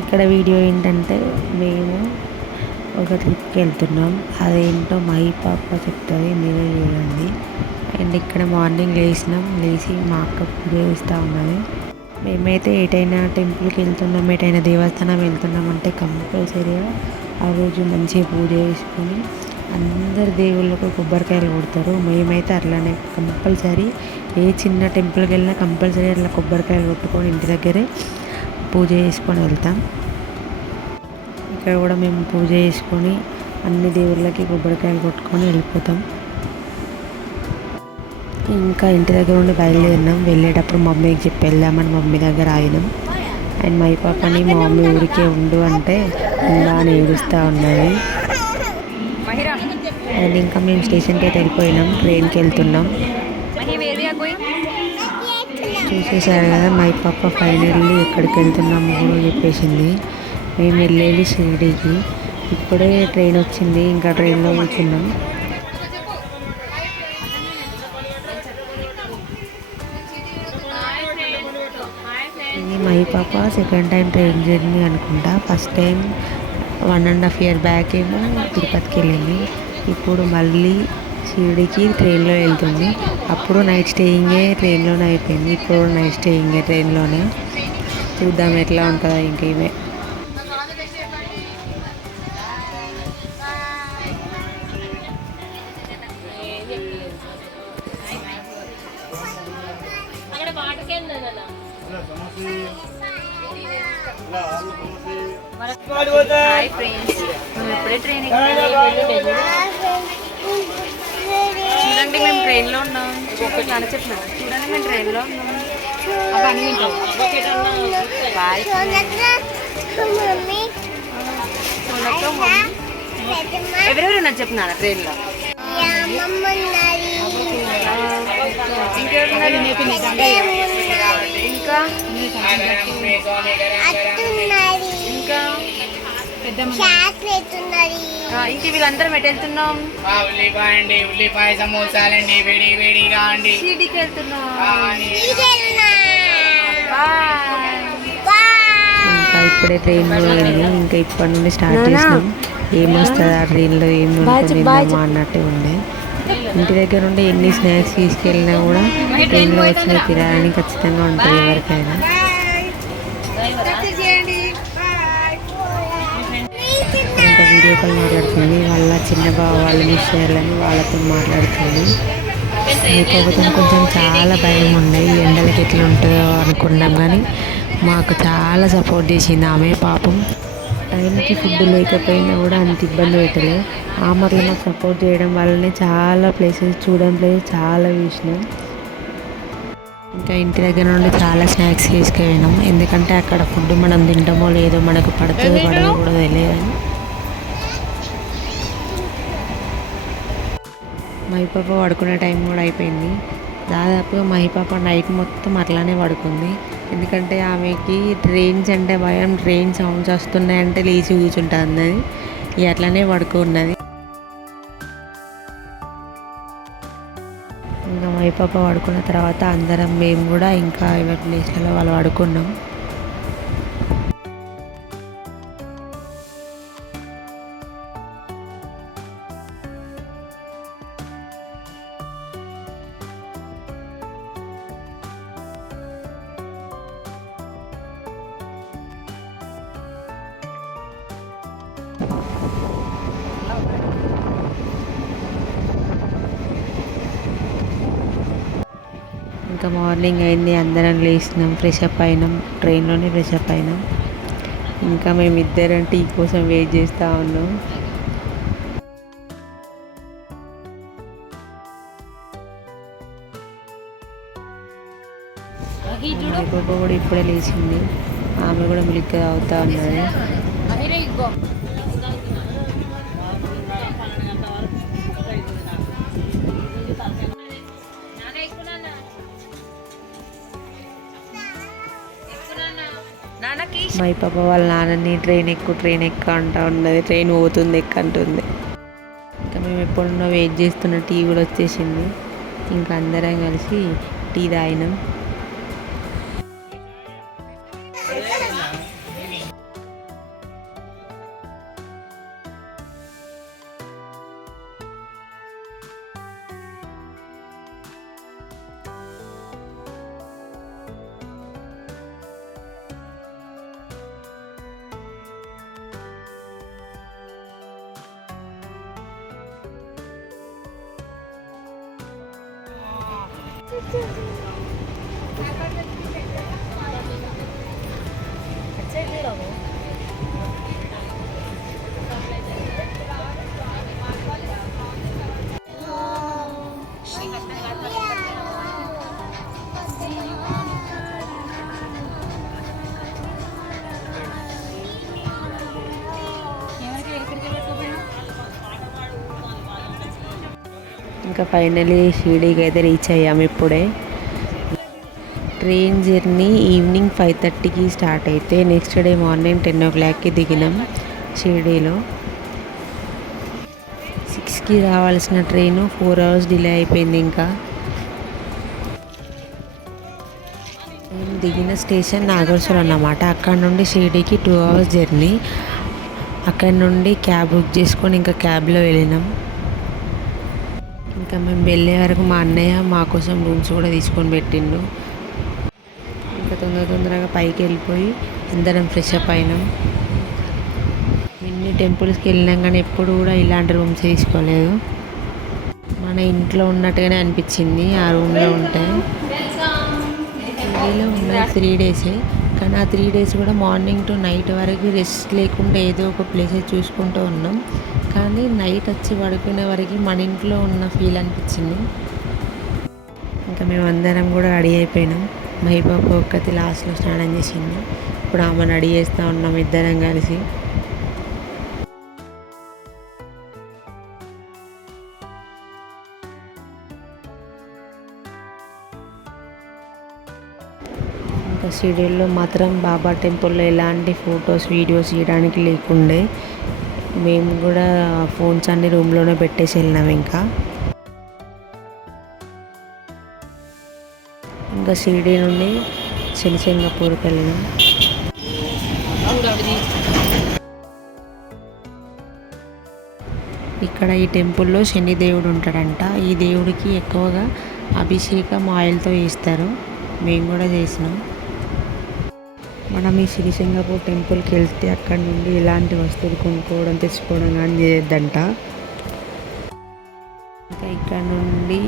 ఇక్కడ వీడియో ఏంటంటే మేము ఒక ట్రిప్కి వెళ్తున్నాం. అదేంటో మై పాప చెప్తుంది మీరే చూడండి. అండ్ ఇక్కడ మార్నింగ్ లేచినాం లేచి మా అక్క పూజ చేస్తూ ఉన్నది. మేమైతే ఎటైనా టెంపుల్కి వెళ్తున్నాం ఎటైనా దేవస్థానం వెళ్తున్నాం అంటే కంపల్సరీగా ఆ రోజు మంచిగా పూజ చేసుకొని అందరు దేవుళ్ళకు కొబ్బరికాయలు కొడతారు. మేమైతే అట్లానే కంపల్సరీ ఏ చిన్న టెంపుల్కి వెళ్ళినా కంపల్సరీ అట్లా కొబ్బరికాయలు కొట్టుకొని ఇంటి దగ్గరే పూజ చేసుకొని వెళ్తాం. ఇక్కడ కూడా మేము పూజ చేసుకొని అన్ని దేవుళ్ళకి కొబ్బరికాయలు కొట్టుకొని వెళ్ళిపోతాం. ఇంకా ఇంటి దగ్గర ఉండి బయలుదేరినాం. వెళ్ళేటప్పుడు మమ్మీకి చెప్పి వెళ్దామని మమ్మీ దగ్గర ఆగినాం. అండ్ మా పాపని మా మమ్మీ ఊరికే ఉండు అంటే ఉందా అని ఏడుస్తూ ఉన్నది. అండ్ ఇంకా మేము స్టేషన్కి అయితే వెళ్ళిపోయినాం. ట్రైన్కి వెళ్తున్నాం. చూసేసారు? కదా మై పాప ఫైనల్లీ ఎక్కడికి వెళ్తున్నాము కూడా చెప్పేసింది. మేము వెళ్ళేది షిరిడీకి. ఇప్పుడే ట్రైన్ వచ్చింది. ఇంకా ట్రైన్లో కూర్చున్నాం. ఇది మై పాప సెకండ్ టైం ట్రైన్ జర్నీ అనుకుంటా. First time one and half year back ఏమో తిరుపతికి వెళ్ళింది. ఇప్పుడు మళ్ళీ షిరిడికి ట్రైన్లో వెళ్తుంది. అప్పుడు నైట్ స్టేయింగే ట్రైన్లోనే అయిపోయింది. ఇప్పుడు నైట్ స్టేయింగే ట్రైన్లోనే చూద్దాం ఎట్లా ఉంటుందో ఇంక ఇవే. హాయ్ ఫ్రెండ్స్ మేము ఇప్పుడే ట్రైన్ చూడండి మేము ట్రైన్లో ఉన్నాం. నాన్న చెప్పిన చూడండి మేము ట్రైన్లో ఉన్నాం. అవన్నీ బాయ్ ఎవరెవరు ఉన్నారు చెప్పు నాన్న ట్రైన్లో ఇంకా? ఇంకా? ఇంక వీళ్ళందరం ఎటు వెళ్తున్నాం? ఆ, ఉల్లిపాయ అండి ఉల్లిపాయ సమోసాలండి వేడి వేడిగా అండి. వెళ్తున్నాం. ఇంకా ఇప్పుడే ట్రైన్లో వెళ్ళి ఇంకా ఇప్పటి నుండి స్టార్ట్ చేసినాం. ఏమొస్తుంది ఆ ట్రైన్లో ఏం తిందామా అన్నట్టు ఉండే. ఇంటి దగ్గర ఉండి ఎన్ని స్నాక్స్ తీసుకెళ్ళినా కూడా ట్రైన్లో వచ్చిన తినాలని ఖచ్చితంగా ఉంటుంది ఎవరికైనా. వీడియో కాల్ మాట్లాడుతుంది. వాళ్ళ చిన్న బావ వాళ్ళ విషయాలని వాళ్ళతో మాట్లాడుతుంది. ఇంకొకటి కొంచెం చాలా భయం ఉండే ఈ ఎండలకి ఎట్లా ఉంటుందో అనుకున్నాం కానీ మాకు చాలా సపోర్ట్ చేసింది ఆమె పాపం. టైంకి ఫుడ్ లేకపోయినా కూడా అంత ఇబ్బంది పెట్టలే. ఆ మాత్రం మాకు సపోర్ట్ చేయడం వల్లనే చాలా ప్లేసెస్ చూడడం ప్లేసెస్ చాలా చూసినాం. ఇంకా ఇంటి దగ్గర నుండి చాలా స్నాక్స్ తీసుకుపోయినాం. ఎందుకంటే అక్కడ ఫుడ్ మనం తింటామో లేదో మనకు పడుతుందో పడదో కూడా పాప పడుకునే టైం కూడా అయిపోయింది. దాదాపుగా మహి పాప నైట్ మొత్తం అట్లానే పడుకుంది. ఎందుకంటే ఆమెకి ట్రైన్స్ అంటే భయం ట్రైన్ సౌండ్స్ వస్తున్నాయంటే లేచి కూర్చుంటుంది ఇక అట్లానే పడుకున్నది ఇంకా మహి పాప పడుకున్న తర్వాత అందరం మేము కూడా ఇంకా ఎవరి ప్లేస్లలో వాళ్ళు పడుకున్నాం. ఇంకా మార్నింగ్ అయింది అందరం లేచినాం ఫ్రెష్ అప్ అయినాం ట్రైన్లోనే ఫ్రెష్ అప్ అయినాం. ఇంకా మేమిద్దరం టీ కోసం వెయిట్ చేస్తూ ఉన్నాం. మా పాప కూడా ఇప్పుడే లేచింది. ఆమె కూడా మిల్క్ తాగుతా ఉన్నది. మా పాప వాళ్ళ నాన్నని ట్రైన్ ఎక్కువ ట్రైన్ ఎక్కువ అంటా ఉన్నది ట్రైన్ పోతుంది ఎక్క అంటుంది. ఇంకా మేము ఎప్పుడున్నో వెయిట్ చేస్తున్న టీ కూడా వచ్చేసింది. ఇంకా అందరం కలిసి టీ తాగినాం. အချက်သေးတော့ ఇంకా ఫైనలీ షిరిడీకి అయితే రీచ్ అయ్యాము ఇప్పుడే. ట్రైన్ జర్నీ ఈవినింగ్ ఫైవ్ థర్టీకి స్టార్ట్ అయితే నెక్స్ట్ డే మార్నింగ్ టెన్ ఓ క్లాక్కి దిగినాం షిరిడీలో. సిక్స్కి రావాల్సిన ట్రైన్ ఫోర్ అవర్స్ డిలే అయిపోయింది ఇంకా. మేము దిగిన స్టేషన్ నాగర్సూర్ అన్నమాట. అక్కడ నుండి షిరిడీకి టూ అవర్స్ జర్నీ అక్కడ నుండి క్యాబ్ బుక్ చేసుకొని ఇంకా క్యాబ్లో వెళ్ళినాం. ఇంకా మేము వెళ్ళే వరకు మా అన్నయ్య మా కోసం రూమ్స్ కూడా తీసుకొని పెట్టిండు. ఇంకా తొందర తొందరగా పైకి వెళ్ళిపోయి అందరం ఫ్రెష్ అప్ అయినాం. ఎన్ని టెంపుల్స్కి వెళ్ళినాం కానీ ఎప్పుడు కూడా ఇలాంటి రూమ్స్ తీసుకోలేదు. మన ఇంట్లో ఉన్నట్టుగానే అనిపించింది ఆ రూమ్లో ఉంటే. ఢిల్లీలో ఉన్న త్రీ డేసే కానీ ఆ త్రీ డేస్ కూడా మార్నింగ్ టు నైట్ వరకు రెస్ట్ లేకుండా ఏదో ఒక ప్లేస్ చూసుకుంటూ ఉన్నాం. కానీ నైట్ వచ్చి పడుకునే వరకు మన ఇంట్లో ఉన్న ఫీల్ అనిపించింది. ఇంకా మేము అందరం కూడా రెడీ అయిపోయినాం. మహిపాప ఒక్కతి లాస్ట్లో స్నానం చేసింది. ఇప్పుడు ఆమెను రెడీ చేస్తూ ఉన్నాం ఇద్దరం కలిసి. ఇంకా షిరిడీలో మాత్రం బాబా టెంపుల్లో ఎలాంటి ఫొటోస్ వీడియోస్ తీయడానికి లేకుండే. మేము కూడా ఫోన్స్ అన్ని రూమ్లోనే పెట్టేసి వెళ్ళినాం ఇంకా. ఇంకా షిరిడీ నుండి శనిశంగపూర్కి వెళ్ళినాం. ఇక్కడ ఈ టెంపుల్లో శని దేవుడు ఉంటాడంట. ఈ దేవుడికి ఎక్కువగా అభిషేకం ఆయిల్తో చేస్తారు. మేము కూడా చేసినాం. మనం ఈ శ్రీ సింగపూర్ టెంపుల్కి వెళ్తే అక్కడ నుండి ఇలాంటి వస్తువులు కొనుక్కోవడం తెచ్చుకోవడం కానీ చేయొద్దంట. ఇంకా ఇక్కడ నుండి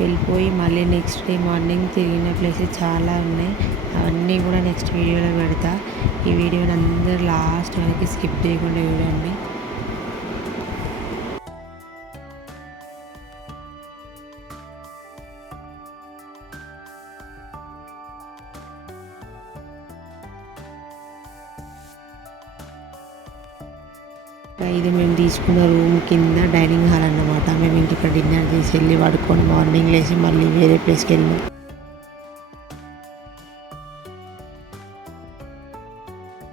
వెళ్ళిపోయి మళ్ళీ నెక్స్ట్ డే మార్నింగ్ తిరిగిన ప్లేసెస్ చాలా ఉన్నాయి. అవన్నీ కూడా నెక్స్ట్ వీడియోలో పెడతా. ఈ వీడియోని అందరు లాస్ట్ వరకు స్కిప్ చేయకుండా చూడండి. ఇది మేము తీసుకున్న రూమ్ కింద డైనింగ్ హాల్ అన్నమాట. మేము ఇంక ఇక్కడ డిన్నర్ చేసి వెళ్ళి పడుకొని మార్నింగ్ లేచి మళ్ళీ వేరే ప్లేస్కి వెళ్ళినాం.